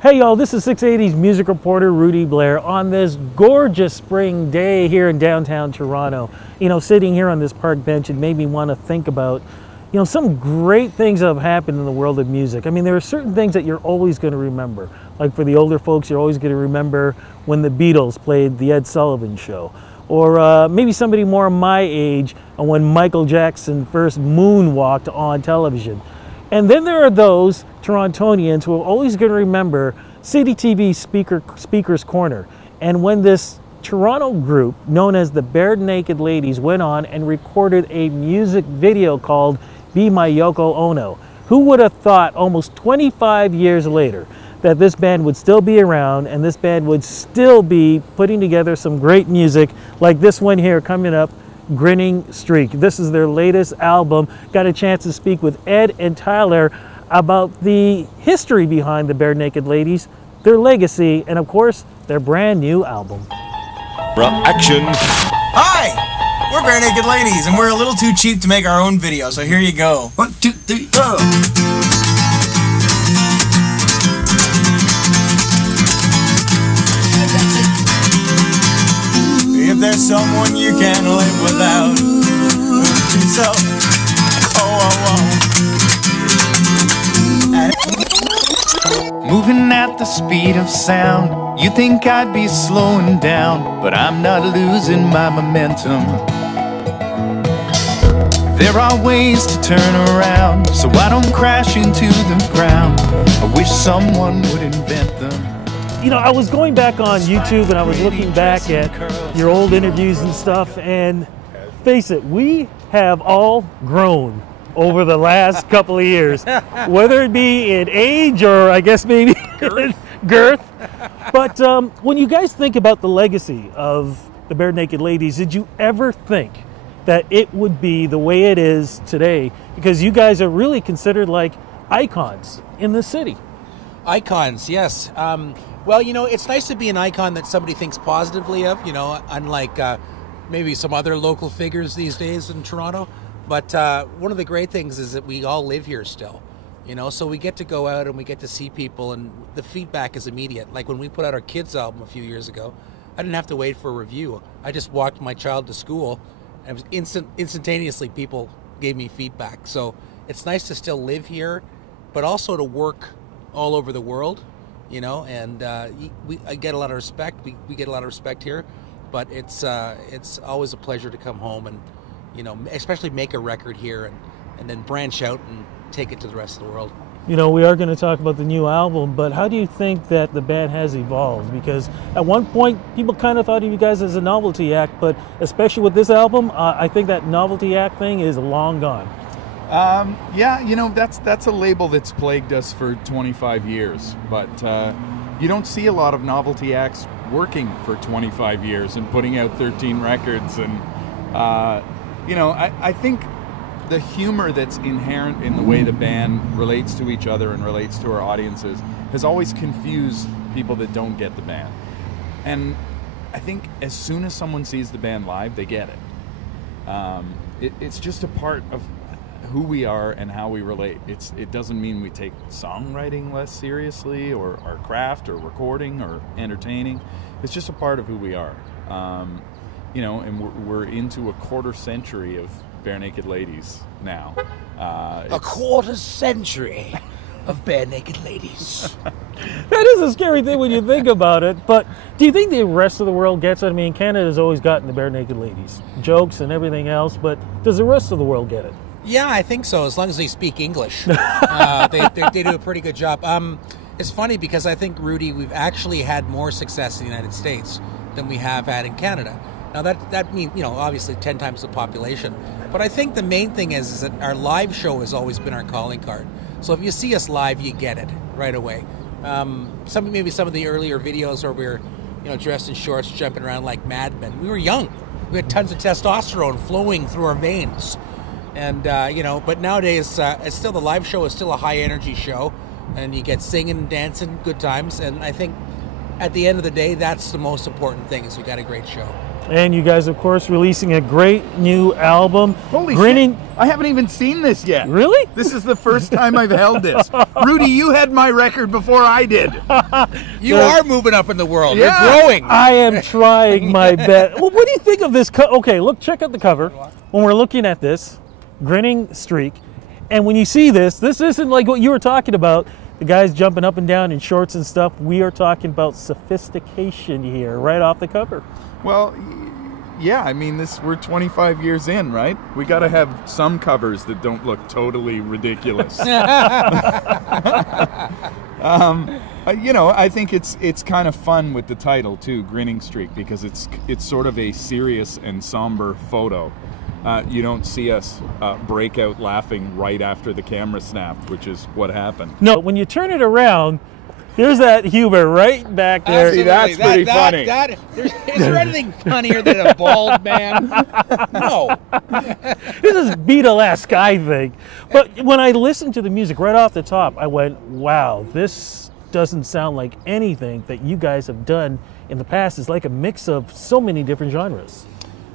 Hey y'all, this is 680's music reporter Rudy Blair on this gorgeous spring day here in downtown Toronto. You know, sitting here on this park bench, it made me want to think about, you know, some great things that have happened in the world of music. I mean, there are certain things that you're always going to remember. Like for the older folks, you're always going to remember when the Beatles played the Ed Sullivan Show. Or maybe somebody more my age when Michael Jackson first moonwalked on television. And then there are those Torontonians who are always going to remember City TV Speaker's Corner. And when this Toronto group known as the Barenaked Ladies went on and recorded a music video called Be My Yoko Ono. Who would have thought almost 25 years later that this band would still be around and this band would still be putting together some great music like this one here coming up, Grinning Streak. This is their latest album. Got a chance to speak with Ed and Tyler about the history behind the Barenaked Ladies, their legacy, and of course, their brand new album. Action! Hi! We're Barenaked Ladies, and we're a little too cheap to make our own video, so here you go. 1, 2, 3, go! If there's someone you can't live without, so, Moving at the speed of sound, you think I'd be slowing down, but I'm not losing my momentum. There are ways to turn around, so I don't crash into the ground. I wish someone would invent them. You know, I was going back on YouTube and I was looking back at your old interviews and stuff, and face it, we have all grown over the last couple of years, whether it be in age or I guess maybe girth. But when you guys think about the legacy of the Barenaked Ladies, did you ever think that it would be the way it is today? Because you guys are really considered like icons in the city. Icons, yes. Well, you know, it's nice to be an icon that somebody thinks positively of, you know, unlike maybe some other local figures these days in Toronto. But one of the great things is that we all live here still, you know, so we get to go out and we get to see people and the feedback is immediate. Like when we put out our kids album a few years ago, I didn't have to wait for a review. I just walked my child to school and it was instantaneously people gave me feedback. So it's nice to still live here, but also to work all over the world. You know, and I get a lot of respect. We get a lot of respect here, but it's always a pleasure to come home and, you know, especially make a record here and then branch out and take it to the rest of the world. You know, we are going to talk about the new album, but how do you think that the band has evolved? Because at one point, people kind of thought of you guys as a novelty act, but especially with this album, I think that novelty act thing is long gone. Yeah, you know, that's a label that's plagued us for 25 years, but you don't see a lot of novelty acts working for 25 years and putting out 13 records. And, you know, I think the humor that's inherent in the way the band relates to each other and relates to our audiences has always confused people that don't get the band. And I think as soon as someone sees the band live, they get it. It's just a part of who we are and how we relate. It doesn't mean we take songwriting less seriously or our craft or recording or entertaining. It's just a part of who we are. You know, and we're into a quarter century of Barenaked Ladies now. A quarter century of Barenaked Ladies. That is a scary thing when you think about it, but do you think the rest of the world gets it? I mean, Canada's always gotten the Barenaked Ladies, jokes and everything else, but does the rest of the world get it? Yeah, I think so, as long as they speak English. They do a pretty good job. It's funny because I think, Rudy, we've actually had more success in the United States than we have had in Canada. Now, that means, you know, obviously 10 times the population. But I think the main thing is that our live show has always been our calling card. So if you see us live, you get it right away. Maybe some of the earlier videos where we're, you know, dressed in shorts, jumping around like madmen. We were young. We had tons of testosterone flowing through our veins. And, you know, but nowadays, it's still, the live show is still a high energy show, and you get singing and dancing, good times. And I think at the end of the day, that's the most important thing, is we got a great show. And you guys, of course, releasing a great new album. Holy Grinning. shit! I haven't even seen this yet. Really? This is the first time I've held this. Rudy, you had my record before I did. You are moving up in the world. Yeah. You're growing. I am trying my best. Well, what do you think of this? Okay, look, check out the cover. When we're looking at this, Grinning Streak, and when you see this isn't like what you were talking about. The guys jumping up and down in shorts and stuff. We are talking about sophistication here, right off the cover. Well, yeah, I mean, we're 25 years in, right? We got to have some covers that don't look totally ridiculous. You know, I think it's kind of fun with the title too, Grinning Streak, because it's sort of a serious and somber photo. You don't see us break out laughing right after the camera snapped, which is what happened. No, when you turn it around, there's that humor right back there. See, that's pretty funny. Is there anything funnier than a bald man? No. This is Beatle-esque, I think. But when I listened to the music right off the top, I went, wow, this doesn't sound like anything that you guys have done in the past. It's like a mix of so many different genres.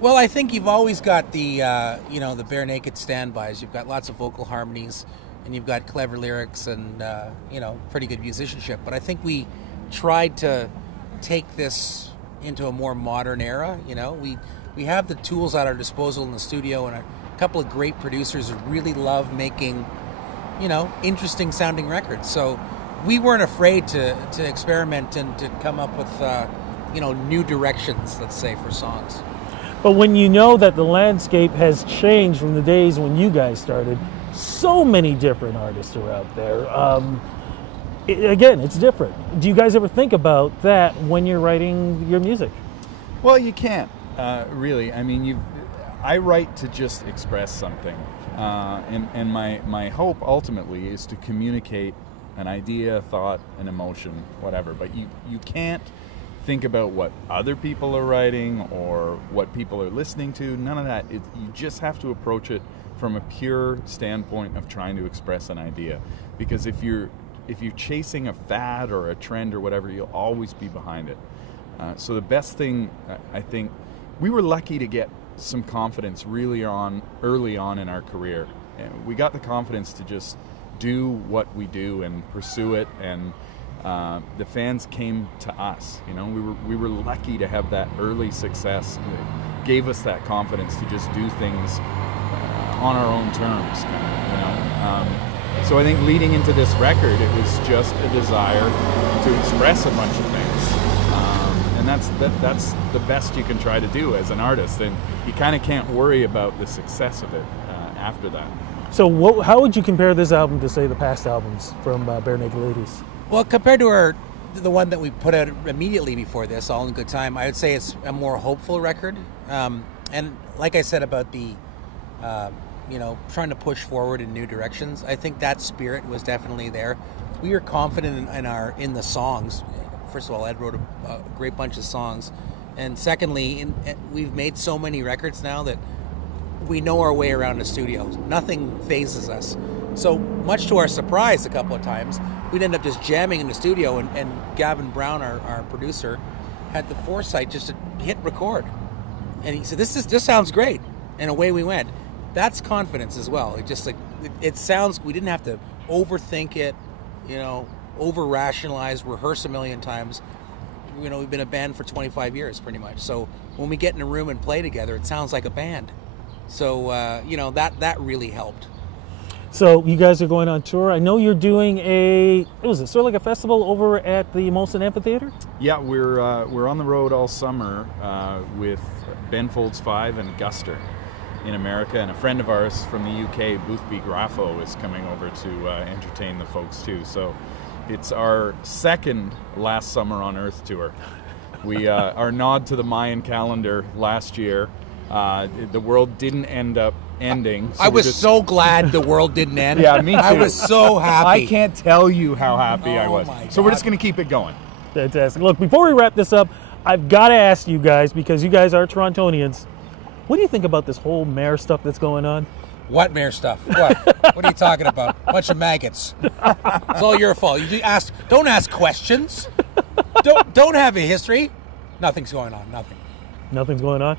Well, I think you've always got the, the Barenaked standbys. You've got lots of vocal harmonies, and you've got clever lyrics and, pretty good musicianship. But I think we tried to take this into a more modern era. You know, we have the tools at our disposal in the studio, and a couple of great producers who really love making, interesting sounding records. So we weren't afraid to experiment and to come up with, new directions, let's say, for songs. But when you know that the landscape has changed from the days when you guys started, so many different artists are out there. Again, it's different. Do you guys ever think about that when you're writing your music? Well, you can't, really. I mean, I write to just express something. And my hope ultimately is to communicate an idea, thought, an emotion, whatever. But you can't think about what other people are writing or what people are listening to. None of that. You just have to approach it from a pure standpoint of trying to express an idea. Because if you're chasing a fad or a trend or whatever, you'll always be behind it. So the best thing, I think, we were lucky to get some confidence early on in our career. And we got the confidence to just do what we do and pursue it, and the fans came to us. We were lucky to have that early success. It gave us that confidence to just do things on our own terms. So I think leading into this record, it was just a desire to express a bunch of things, and that's the best you can try to do as an artist. And you kind of can't worry about the success of it after that. So how would you compare this album to, say, the past albums from Barenaked Ladies? Well, compared to the one that we put out immediately before this, All in Good Time, I would say it's a more hopeful record. And like I said about the, trying to push forward in new directions, I think that spirit was definitely there. We are confident in the songs. First of all, Ed wrote a great bunch of songs, and secondly, we've made so many records now that we know our way around the studio. Nothing phases us. So much to our surprise, a couple of times, we'd end up just jamming in the studio, and Gavin Brown, our producer, had the foresight just to hit record. And he said, this sounds great. And away we went. That's confidence as well. It sounds, we didn't have to overthink it, over-rationalize, rehearse a million times. We've been a band for 25 years, pretty much. So when we get in a room and play together, it sounds like a band. So, that really helped. So you guys are going on tour. I know you're doing sort of like a festival over at the Molson Amphitheater? Yeah, we're on the road all summer with Ben Folds 5 and Guster in America, and a friend of ours from the UK, Boothby Graffo, is coming over to entertain the folks too. So it's our second Last Summer on Earth tour. We our nod to the Mayan calendar last year. The world didn't end up ending. So I was so glad the world didn't end. Yeah, me too. I was so happy. I can't tell you how happy I was. My God. So we're just going to keep it going. Fantastic. Look, before we wrap this up, I've got to ask you guys, because you guys are Torontonians, what do you think about this whole mayor stuff that's going on? What mayor stuff? What? What are you talking about? Bunch of maggots. It's all your fault. Don't ask questions. Don't have a history. Nothing's going on. Nothing. Nothing's going on?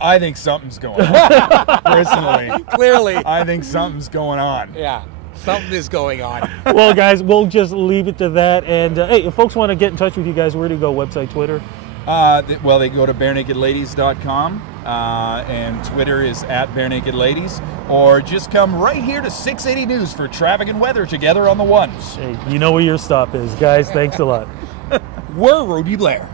I think something's going on. Personally. Clearly. I think something's going on. Yeah, something is going on. Well, guys, we'll just leave it to that. And, hey, if folks want to get in touch with you guys, where do you go? Website, Twitter? Well, they go to barenakedladies.com, and Twitter is @barenakedladies, or just come right here to 680 News for traffic and weather together on the ones. Hey, you know where your stop is. Guys, thanks a lot. We're Rudy Blair.